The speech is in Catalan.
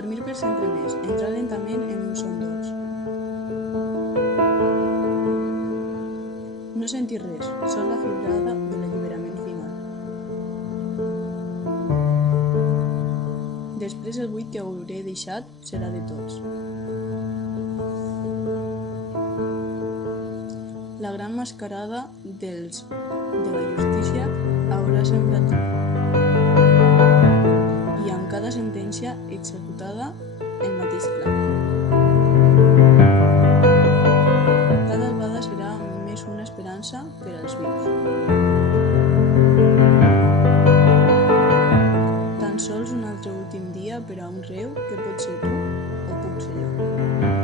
dormir per sempre més, entrar lentament en un son dolç. No sentir res, sols la fibrada de l'alliberament final. Després el buit que hauré deixat serà de tots. La gran mascarada de la justícia haurà semblat i amb cada sentència executada el mateix clam. Cada albada serà més una esperança per als vius. Tan sols un altre últim dia per a un reu que pot ser tu o puc ser jo.